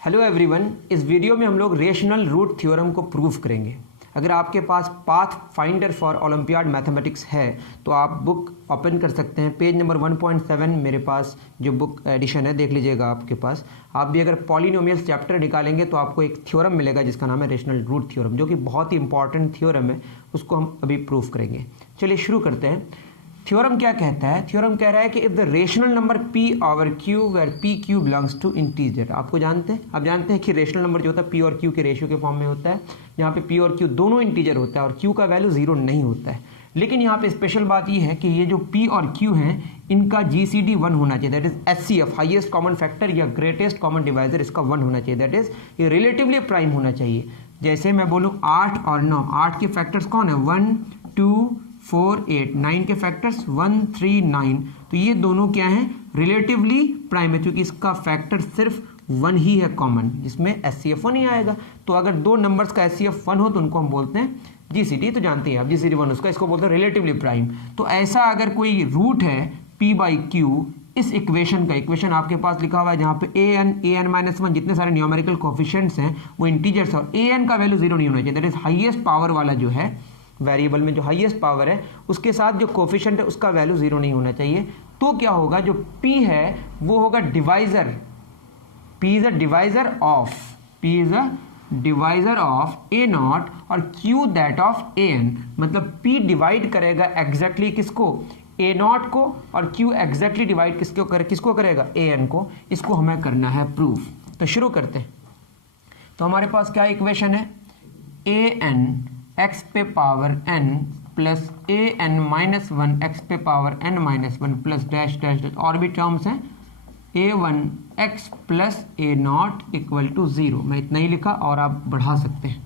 Hello everyone, इस video में हम लोग रेशनल रूट थ्योरम को प्रूव करेंगे। अगर आपके पास pathfinder for olympiad mathematics है तो आप बुक ओपन कर सकते हैं। पेज नंबर 1.7 मेरे पास जो बुक एडिशन है देख लीजिएगा आपके पास। आप भी अगर पॉलिनोमियल्स चैप्टर निकालेंगे तो आपको एक थ्योरम मिलेगा जिसका नाम है रेशनल रूट थ्योरम, जो कि बहुत ही इंपॉर्टेंट थ्योरम है। उसको हम अभी प्रूव करेंगे। चलिए शुरू करते हैं। थ्योरम क्या कहता है? थ्योरम कह रहा है कि if the rational number p over q where p q belongs to integer. आप जानते हैं कि रेशनल नंबर जो होता है p और q के रेशियो के फॉर्म में होता है, जहाँ पे p और q दोनों इंटीजर होता है और q का वैल्यू 0 नहीं होता है। लेकिन यहाँ पे स्पेशल बात ये है कि ये जो p और q हैं इनका GCD 1 होना चाहिए, that is HCF highest common factor या ग्रेटेस्ट कॉमन डिवाइजर इसका 1 होना चाहिए, दैट इज ये रिलेटिवली प्राइम होना चाहिए। जैसे मैं बोलूँ 8 और 9, 8 के फैक्टर्स कौन है? 1 2 4 8, 9 के फैक्टर्स 1 3 9, तो ये दोनों क्या हैं? रिलेटिवली प्राइम है, क्योंकि इसका फैक्टर सिर्फ 1 ही है कॉमन, जिसमें HCF 1 ही आएगा। तो अगर दो नंबर्स का HCF 1 हो तो उनको हम बोलते हैं GCD। तो जानते हैं आप GCD 1 उसका, इसको बोलते हैं रिलेटिवली प्राइम। तो ऐसा अगर कोई रूट है p बाई क्यू, इस इक्वेशन का, इक्वेशन आपके पास लिखा हुआ है जहाँ पे an-1 जितने सारे न्यूमेरिकल कोफिशिएंट्स हैं वो इंटीजर्स है और an का वैल्यू 0 नहीं होना चाहिए, दैट इज हाईएस्ट पावर वाला जो है वेरिएबल में जो हाईएस्ट पावर है उसके साथ जो कोफिशिएंट है उसका वैल्यू 0 नहीं होना चाहिए। तो क्या होगा? जो p है वो होगा divisor, p is a divisor of a not और q दैट ऑफ an। मतलब p डिवाइड करेगा एग्जैक्टली किसको? a नॉट को, और q एग्जैक्टली डिवाइड किसको करेगा? an को। इसको हमें करना है प्रूफ। तो शुरू करते हैं। तो हमारे पास क्या इक्वेशन है? an x पे power n plus an minus 1 x पे power n minus 1 plus dash dash dash, और भी टर्म्स हैं a1 x plus a not equal to 0। मैं इतना ही लिखा और आप बढ़ा सकते हैं।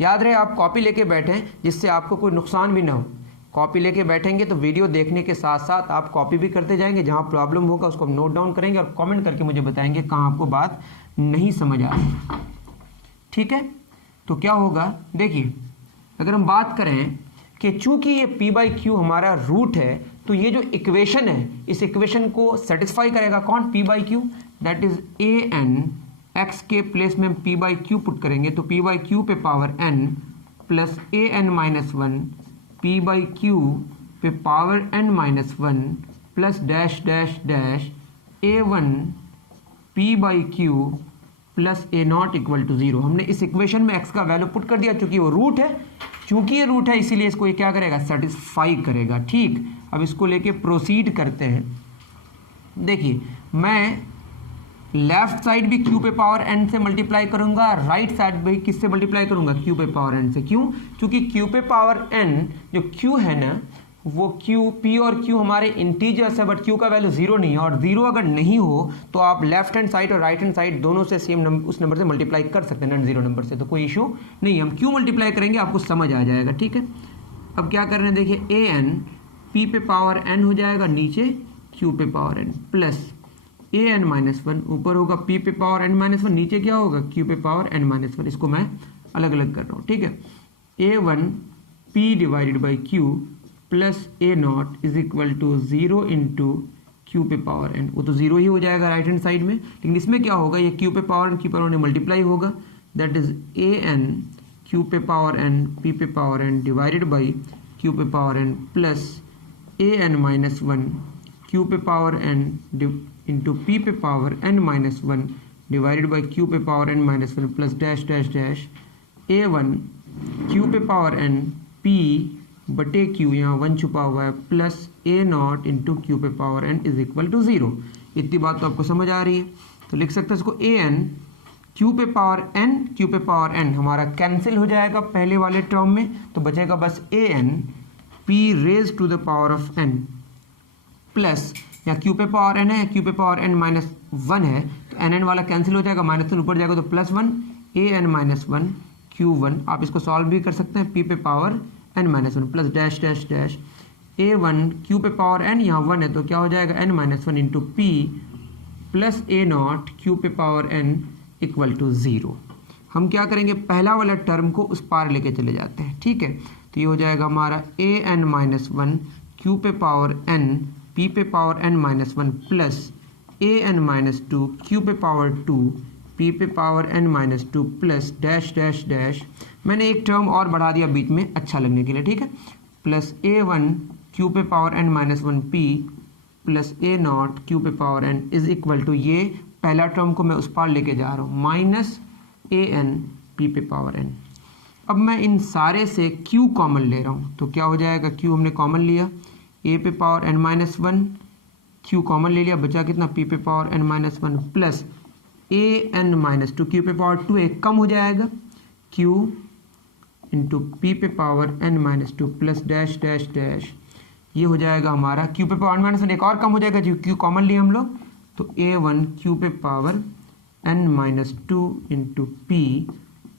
याद रहे आप कॉपी लेके बैठें जिससे आपको कोई नुकसान भी ना हो। कॉपी लेके बैठेंगे तो वीडियो देखने के साथ साथ आप कॉपी भी करते जाएंगे, जहाँ प्रॉब्लम होगा उसको हम नोट डाउन करेंगे और कमेंट करके मुझे बताएंगे कहाँ आपको बात नहीं समझ आ रही। ठीक है, तो क्या होगा देखिए, अगर हम बात करें कि चूंकि ये p बाई क्यू हमारा रूट है तो ये जो इक्वेशन है इस इक्वेशन को सेटिस्फाई करेगा कौन? p by q, that is an x के प्लेस में हम p बाई क्यू पुट करेंगे तो p बाई क्यू पे power n plus an minus 1 p by q पे power n minus 1 plus dash dash dash a1 p by q plus a not equal to 0। हमने इस equation में x का value put कर दिया, चूंकि वो रूट है, चूंकि ये रूट है इसीलिए इसको ये क्या करेगा? सेटिस्फाई करेगा। ठीक, अब इसको लेके प्रोसीड करते हैं। देखिए, मैं लेफ्ट साइड भी q पे पावर n से मल्टीप्लाई करूंगा, राइट साइड भी किससे मल्टीप्लाई करूंगा? q पे पावर n से। क्यों? क्योंकि q पे पावर n जो q है ना, वो p और q हमारे इंटीजर्स है, बट q का वैल्यू 0 नहीं है, और 0 अगर नहीं हो तो आप लेफ्ट हैंड साइड और राइट हैंड साइड दोनों से सेम उस नंबर से मल्टीप्लाई कर सकते हैं, नॉन जीरो नंबर से, तो कोई इशू नहीं। हम q मल्टीप्लाई करेंगे, आपको समझ आ जाएगा। ठीक है, अब क्या कर रहे हैं देखिए, an p पे पावर n हो जाएगा, नीचे q पे power n plus an minus 1, ऊपर होगा p पे पावर n माइनस 1, नीचे क्या होगा? q पे पावर n माइनस 1। इसको मैं अलग अलग कर रहा हूँ। ठीक है, a1 p divided by q plus a not is equal to 0 into q पे पावर n। वो तो 0 ही हो जाएगा राइट हैंड साइड में, लेकिन इसमें क्या होगा? ये q पे पावर n, q पे पावर n मल्टीप्लाई होगा, दैट इज an q पे पावर n p पे power n divided by q पे power n plus an minus 1 q पे पावर n इंटू p पे power n minus 1 divided by q पे power n minus 1 plus dash dash dash a1 q पे power n p बटे q, यहाँ 1 छुपा हुआ है, plus a not into q पे power n is equal to 0। इतनी बात तो आपको समझ आ रही है। तो लिख सकते हैं इसको an q पे पावर n, q पे पावर n हमारा कैंसिल हो जाएगा पहले वाले टर्म में, तो बचेगा बस an p raise to the power of n plus, यहाँ q पे पावर n है, q पे पावर n माइनस 1 है, तो n वाला कैंसिल हो जाएगा, माइनस 1 ऊपर जाएगा तो प्लस 1 an माइनस 1 q1। आप इसको सॉल्व भी कर सकते हैं, p पे power n minus 1 plus dash dash dash a1 q पे पावर n, यहाँ 1 है तो क्या हो जाएगा? n minus 1 into p plus a not q पे पावर n इक्वल टू 0। हम क्या करेंगे? पहला वाला टर्म को उस पार लेके चले जाते हैं। ठीक है, तो ये हो जाएगा हमारा an माइनस 1 q पे पावर n p पे power n minus 1 plus an minus 2 q पे पावर 2 पी पे power n minus two plus dash dash dash, मैंने एक टर्म और बढ़ा दिया बीच में अच्छा लगने के लिए, ठीक है, प्लस a1 क्यू पे power n minus one p plus a0 q पे power n is equal to, ये पहला टर्म को मैं उस पार लेके जा रहा हूँ, माइनस an p पे पावर n। अब मैं इन सारे से q कॉमन ले रहा हूँ, तो क्या हो जाएगा, q हमने कॉमन लिया, a पे power n minus one, q common ले लिया, बचा कितना, p पे power n minus one plus an minus two, q पे पावर टू एक कम हो जाएगा, q इंटू पी पे power n minus two plus dash dash dash, ये हो जाएगा हमारा q पे पावर n माइनस वन एक और कम हो जाएगा, जो q कॉमन लिए हम लोग, तो a1 q पे power n minus two into p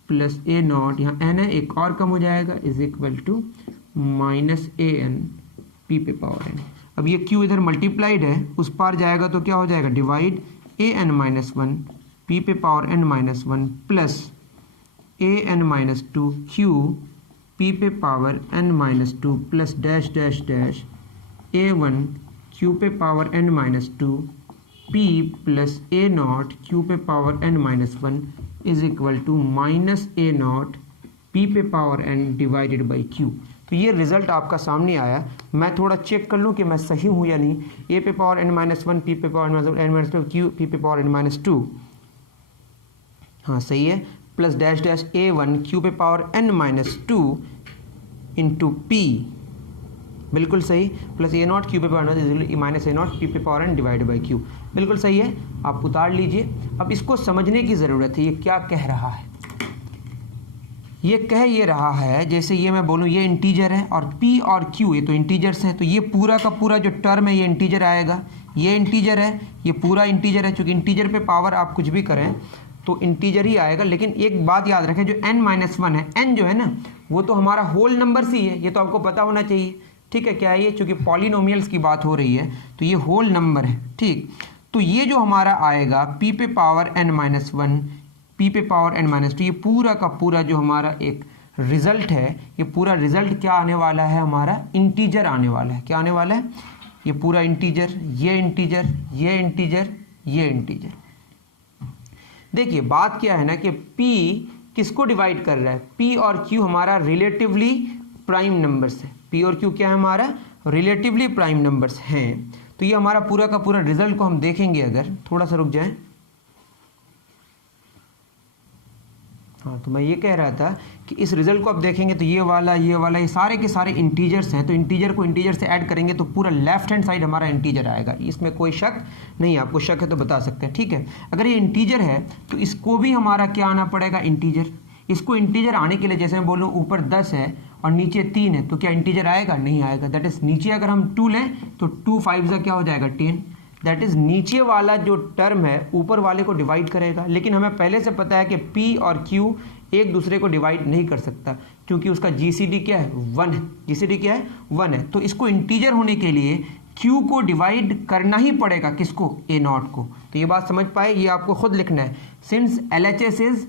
plus a0, यहाँ n है एक और कम हो जाएगा, is equal to minus an p पे पावर n। अब ये q इधर मल्टीप्लाइड है, उस पार जाएगा तो क्या हो जाएगा, divide an minus one p पे power n minus one plus an minus two q p पे power n minus two plus dash dash dash a1 q पे power n minus two p plus a0 q पे power n minus one is equal to minus a0 p पे power n divided by q। तो ये result आपका सामने आया। मैं थोड़ा चेक कर लूँ कि मैं सही हूँ या नहीं। a पे power n minus one, p पे power n minus two, q p पे पावर n माइनस टू, हाँ सही है, plus dash dash a1 q पे power n minus two into p, बिल्कुल सही, प्लस a0 q पे पावर माइनस a0 p पे power n divide by q, बिल्कुल सही है, आप उतार लीजिए। अब इसको समझने की ज़रूरत है, ये क्या कह रहा है। ये कह ये रहा है, जैसे ये मैं बोलूँ ये इंटीजर है और p और q ये तो इंटीजर्स है, तो ये पूरा का पूरा जो टर्म है ये इंटीजर आएगा, ये इंटीजर है, ये पूरा इंटीजर है, चूँकि इंटीजर पे पावर आप कुछ भी करें तो इंटीजर ही आएगा। लेकिन एक बात याद रखें, जो n माइनस वन है, n जो है ना वो तो हमारा होल नंबर ही है, ये तो आपको पता होना चाहिए, ठीक है। क्या है ये, चूँकि पॉलिनोमियल्स की बात हो रही है तो ये होल नंबर है, ठीक। तो ये जो हमारा आएगा p पे power n minus one, p पे पावर n माइनस टू, ये पूरा का पूरा जो हमारा एक रिजल्ट है, ये पूरा रिजल्ट क्या आने वाला है, हमारा इंटीजर आने वाला है। क्या आने वाला है, ये पूरा इंटीजर, ये इंटीजर, ये इंटीजर, ये इंटीजर। देखिए बात क्या है ना कि p किसको डिवाइड कर रहा है, p और q हमारा रिलेटिवली प्राइम नंबर्स है, p और q क्या है, हमारा रिलेटिवली प्राइम नंबर्स हैं। तो ये हमारा पूरा का पूरा रिजल्ट को हम देखेंगे, अगर थोड़ा सा रुक जाएं। हाँ, तो मैं ये कह रहा था कि इस रिजल्ट को आप देखेंगे तो ये वाला ये सारे के सारे इंटीजर्स हैं, तो इंटीजर को इंटीजर से ऐड करेंगे तो पूरा लेफ्ट हैंड साइड हमारा इंटीजर आएगा, इसमें कोई शक नहीं। आपको शक है तो बता सकते हैं, ठीक है। अगर ये इंटीजर है तो इसको भी हमारा क्या आना पड़ेगा, इंटीजर। इसको इंटीजर आने के लिए, जैसे मैं बोलूँ ऊपर 10 है और नीचे 3 है, तो क्या इंटीजर आएगा, नहीं आएगा। दैट इज नीचे अगर हम 2 लें तो 2 5 का क्या हो जाएगा, 10। दैट इज नीचे वाला जो टर्म है ऊपर वाले को डिवाइड करेगा। लेकिन हमें पहले से पता है कि p और q एक दूसरे को डिवाइड नहीं कर सकता, क्योंकि उसका जीसीडी क्या है, 1 है। जीसीडी क्या है, 1 है। तो इसको इंटीजर होने के लिए q को डिवाइड करना ही पड़ेगा, किसको, a0 को। तो ये बात समझ पाए, ये आपको खुद लिखना है। Since LHS is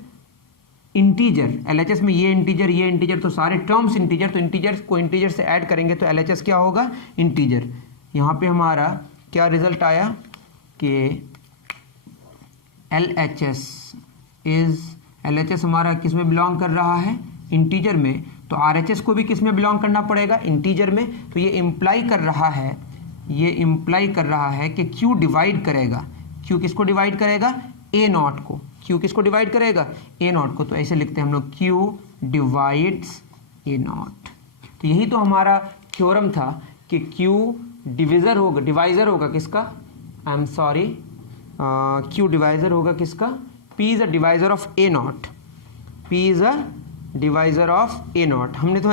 integer, LHS में ये इंटीजर तो सारे टर्म्स इंटीजर, तो इंटीजर को इंटीजर से ऐड करेंगे तो LHS क्या होगा, इंटीजर। यहाँ पे हमारा क्या रिजल्ट आया कि LHS हमारा किस में बिलोंग कर रहा है, इंटीजर में। तो RHS को भी किस में बिलोंग करना पड़ेगा, इंटीजर में। तो ये इम्प्लाई कर रहा है कि Q डिवाइड करेगा, Q किसको डिवाइड करेगा, A0 को। Q किसको डिवाइड करेगा, A0 को। तो ऐसे लिखते हैं हम लोग, Q डिवाइड्स A0। तो यही तो हमारा थ्योरम था कि Q डिवाइजर होगा किसका, Q डिवाइजर होगा किसका, P is a divisor of A0, P is a divisor of A0। हमने तो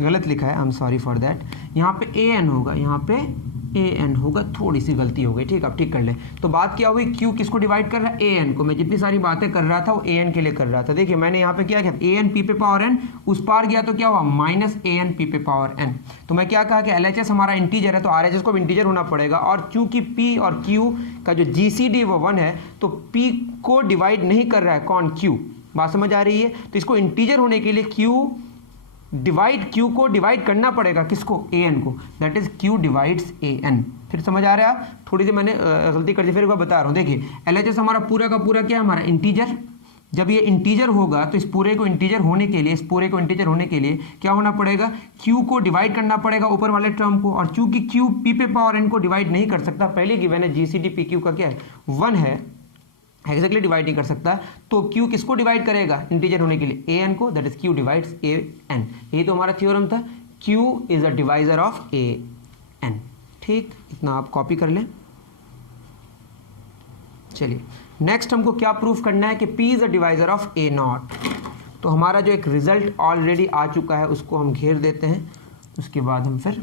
गलत लिखा है, सॉरी फॉर दैट। यहाँ पे AN होगा, यहाँ पे AN होगा, थोड़ी सी गलती हो गई, ठीक, आप ठीक कर ले। तो बात क्या हुई, Q किसको डिवाइड कर रहा है, AN को। मैं जितनी सारी बातें कर रहा था वो AN के लिए कर रहा था। देखिए मैंने यहाँ पे क्या किया, AN P पे पावर n, उस पार गया तो क्या हुआ, माइनस AN P पे पावर n। तो मैं क्या कहा कि LHS हमारा इंटीजर है तो RHS को भी इंटीजर होना पड़ेगा। और चूंकि P और Q का जो GCD वो 1 है, तो P को डिवाइड नहीं कर रहा है कौन, Q। बात समझ आ रही है। तो इसको इंटीजर होने के लिए Q को डिवाइड करना पड़ेगा, किसको, AN को। That is Q divides AN। फिर समझ आ रहा है? आप थोड़ी सी मैंने गलती कर दी, फिर एक बार बता रहा हूँ। देखिए LHS हमारा पूरा का पूरा क्या है, हमारा इंटीजर। जब ये इंटीजर होगा तो इस पूरे को इंटीजर होने के लिए, क्या होना पड़ेगा, Q को डिवाइड करना पड़ेगा ऊपर वाले टर्म को, और चूंकि Q P पे पावर n को डिवाइड नहीं कर सकता, पहले गिवन है GCD PQ का क्या है 1 है, एग्जैक्टली डिवाइड नहीं कर सकता, तो Q किसको डिवाइड करेगा इंटीजर होने के लिए, AN को, that is Q divides AN। यही तो हमारा थ्योरम था, Q is a divisor of AN। ठीक, इतना आप कॉपी कर लें। चलिए नेक्स्ट हमको क्या प्रूफ करना है कि P is a divisor of A not. तो हमारा जो एक रिजल्ट ऑलरेडी आ चुका है उसको हम घेर देते हैं, उसके बाद हम फिर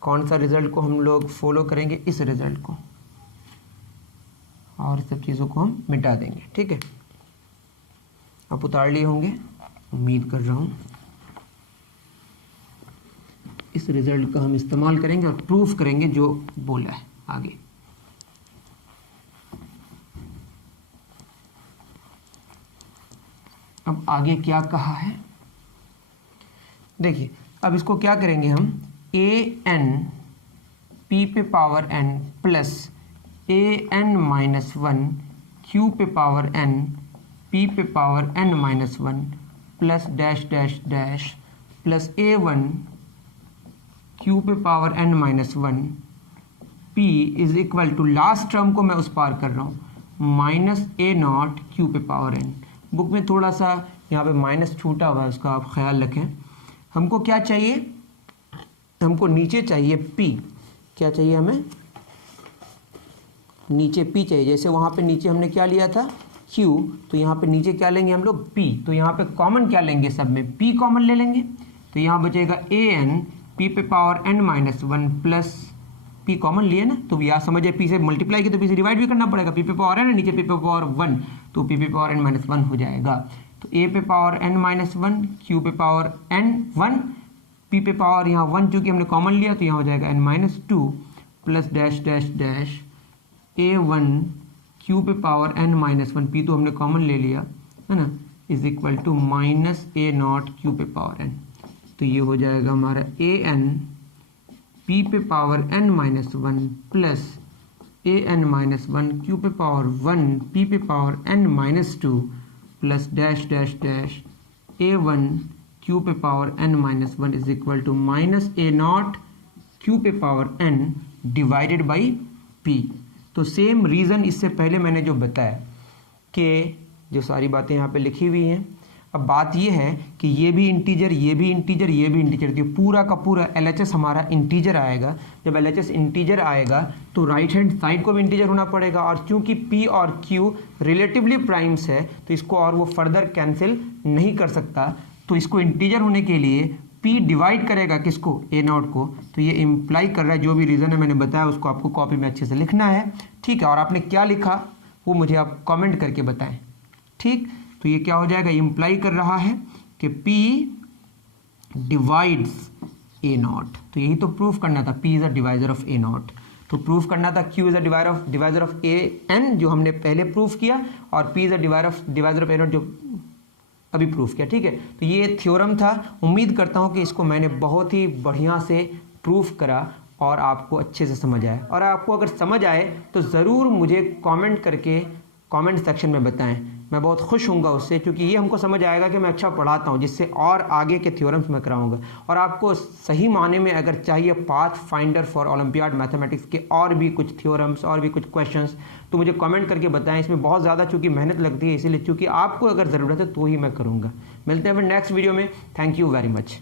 कौन सा रिजल्ट को हम लोग फॉलो करेंगे, इस रिजल्ट को, और सब चीज़ों को हम मिटा देंगे। ठीक है, आप उतार लिए होंगे, उम्मीद कर रहा हूँ। इस रिजल्ट का हम इस्तेमाल करेंगे और प्रूफ करेंगे जो बोला है आगे। अब आगे क्या कहा है देखिए, अब इसको क्या करेंगे हम, AN P पे power n plus AN minus 1 Q पे पावर n P पे power n minus 1 plus dash dash dash plus A1 Q पे power n minus 1 P is equal to, last term को मैं उस पार कर रहा हूँ, माइनस A0 Q पे पावर n। बुक में थोड़ा सा यहाँ पे माइनस छूटा हुआ है, उसका आप ख्याल रखें। हमको क्या चाहिए, हमको नीचे चाहिए P, क्या चाहिए हमें, नीचे P चाहिए। जैसे वहाँ पे नीचे हमने क्या लिया था Q, तो यहाँ पे नीचे क्या लेंगे हम लोग P, तो यहाँ पे कॉमन क्या लेंगे, सब में P कॉमन ले लेंगे, तो यहाँ बचेगा AN P पे power n minus 1 plus P common लिए ना, तो यहाँ समझिए P से मल्टीप्लाई की तो P से डिवाइड भी करना पड़ेगा, P पे पावर n है, नीचे P पे पावर 1, तो P पे पावर n माइनस 1 हो जाएगा। तो A पे पावर n माइनस 1, Q पे पावर n 1, P पे पावर यहाँ 1 चूँकि हमने कॉमन लिया तो यहाँ हो जाएगा n minus 2 plus dash dash dash A1 Q पे पावर n माइनस 1, P तो हमने कॉमन ले लिया है ना, is equal to minus A0 Q पे पावर n। तो ये हो जाएगा हमारा AN P पे power n minus 1 plus AN minus 1 Q पे पावर 1 P पे power n minus 2 plus dash dash dash A1 Q पे power n minus 1 is equal to minus A0 Q पे power n divided by P। तो same reason इससे पहले मैंने जो बताया कि जो सारी बातें यहाँ पे लिखी हुई हैं। अब बात ये है कि ये भी इंटीजर, ये भी इंटीजर, ये भी इंटीजर, तो पूरा का पूरा LHS हमारा इंटीजर आएगा। जब LHS इंटीजर आएगा तो राइट हैंड साइड को भी इंटीजर होना पड़ेगा, और चूंकि P और Q रिलेटिवली प्राइम्स है तो इसको और वो फर्दर कैंसिल नहीं कर सकता, तो इसको इंटीजर होने के लिए P डिवाइड करेगा किसको, A0 को। तो ये इम्प्लाई कर रहा है, जो भी रीज़न है मैंने बताया उसको आपको कॉपी में अच्छे से लिखना है। ठीक है, और आपने क्या लिखा वो मुझे आप कॉमेंट करके बताएं। ठीक, तो ये क्या हो जाएगा, इम्प्लाई कर रहा है कि P डिवाइड्स A0, तो यही तो प्रूफ करना था, P is a divisor of A0। तो प्रूफ करना था Q is a divisor of AN जो हमने पहले प्रूफ किया, और P is a divisor of A0 जो अभी प्रूफ किया। ठीक है, तो ये थ्योरम था। उम्मीद करता हूँ कि इसको मैंने बहुत ही बढ़िया से प्रूफ करा और आपको अच्छे से समझ आए, और आपको अगर समझ आए तो ज़रूर मुझे कमेंट करके कमेंट सेक्शन में बताएं, मैं बहुत खुश हूँगा उससे, क्योंकि ये हमको समझ आएगा कि मैं अच्छा पढ़ाता हूँ, जिससे और आगे के थ्योरम्स मैं कराऊंगा। और आपको सही माने में अगर चाहिए path finder for olympiad mathematics के और भी कुछ थ्योरम्स और भी कुछ क्वेश्चंस, तो मुझे कमेंट करके बताएं। इसमें बहुत ज़्यादा चूँकि मेहनत लगती है, इसीलिए चूँकि आपको अगर ज़रूरत है तो ही मैं करूँगा। मिलते हैं फिर नेक्स्ट वीडियो में। Thank you very much.